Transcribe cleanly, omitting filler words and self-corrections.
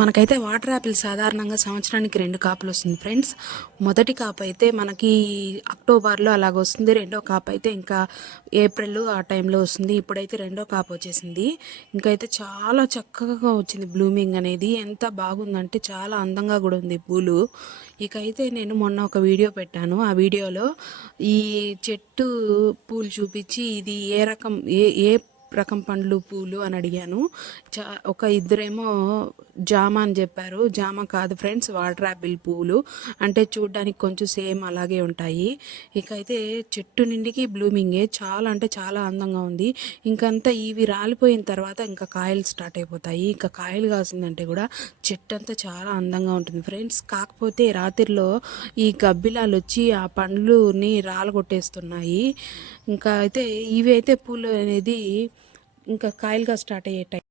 మనకైతే water Apple సాధారణంగా సంవత్సరానికి 2 కాపులు వస్తుంది ఫ్రెండ్స్. మొదటి కాపు అయితే మనకి అక్టోబర్లో అలాగ వస్తుంది. రెండో కాపు అయితే ఇంకా ఏప్రిల్ ఆ టైంలో వస్తుంది. ఇప్పుడైతే రెండో కాపు వచ్చేసింది. ఇంకైతే చాలా చక్కగా వచ్చింది బ్లూమింగ్ అనేది. ఎంత బాగుందంటే చాలా అందంగా కూడా ఉంది పూలు. ఇకైతే నేను మొన్న ఒక వీడియో పెట్టాను. ఆ వీడియోలో ఈ చెట్టు పూలు చూపించి ఇది ఏ రకం ఏ ఏ రకం పండ్లు పూలు అని అడిగాను. ఒక ఇద్దరేమో జామ అని చెప్పారు. జామ కాదు ఫ్రెండ్స్, వాటర్ యాపిల్ పూలు. అంటే చూడ్డానికి కొంచెం సేమ్ అలాగే ఉంటాయి. ఇకైతే చెట్టు నిండికి బ్లూమింగే, చాలా అంటే చాలా అందంగా ఉంది. ఇంకంతా ఇవి రాలిపోయిన తర్వాత ఇంకా కాయలు స్టార్ట్ అయిపోతాయి. ఇంకా కాయలు కాసిందంటే కూడా చెట్టు అంతా చాలా అందంగా ఉంటుంది ఫ్రెండ్స్. కాకపోతే రాత్రిలో ఈ గబ్బిలాలు వచ్చి ఆ పండ్లుని రాలగొట్టేస్తున్నాయి. ఇంకా అయితే ఇవి అయితే పూలు అనేది ఇంకా కాయలుగా స్టార్ట్ అయ్యే టైం